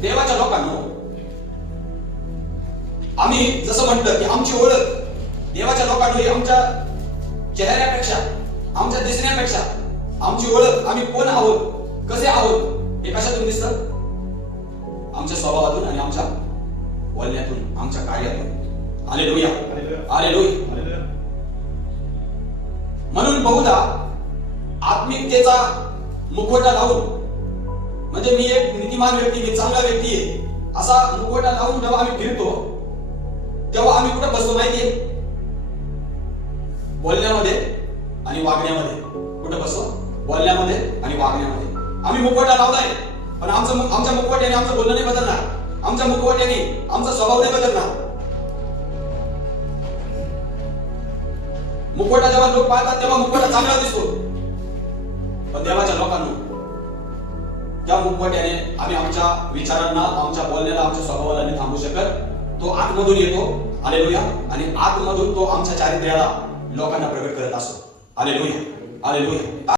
देवाच्या लोकांनो, आम्ही जसं म्हटलं की आमची ओळख देवाच्या लोकांनो ही आमच्या चेहऱ्यापेक्षा, आमच्या दिसण्यापेक्षा आमची ओळख आम्ही कोण आहोत, कसे आहोत हे कशातून दिसतं? आमच्या स्वभावातून आणि आमच्या बोलण्यातून, आमच्या कार्यातून. Hallelujah, hallelujah. म्हणून बहुधा आत्मिकतेचा मुखवटा लावून, म्हणजे मी एक नीतिमान व्यक्ती, मी चांगला व्यक्ती आहे असा मुखवटा लावून जेव्हा आम्ही फिरतो तेव्हा आम्ही कुठे बसतो माहितीये? बोलण्यामध्ये आणि वागण्यामध्ये. कुठे बसतो? बोलण्यामध्ये आणि वागण्यामध्ये. आम्ही मुखवटा लावलाय, पण आमच्या मुखवट्याने आमचं बोलणं नाही बदलणार, आमच्या मुखवट्याने आमचा स्वभाव नाही बदलणार. मुखवटा जेव्हा लोक पाहतात तेव्हा मुखवटा चांगला दिसतो, पण देवाच्या लोकांना त्या मुखवट्याने आम्ही आमच्या विचारांना, आमच्या बोलण्याला, आमच्या स्वभावाला नाही थांबू शकत. तो आतमधून येतो. हालेलुया. आणि आतमधून तो आमच्या चारित्र्याला लोकांना प्रगट करत असतो. Hallelujah, hallelujah.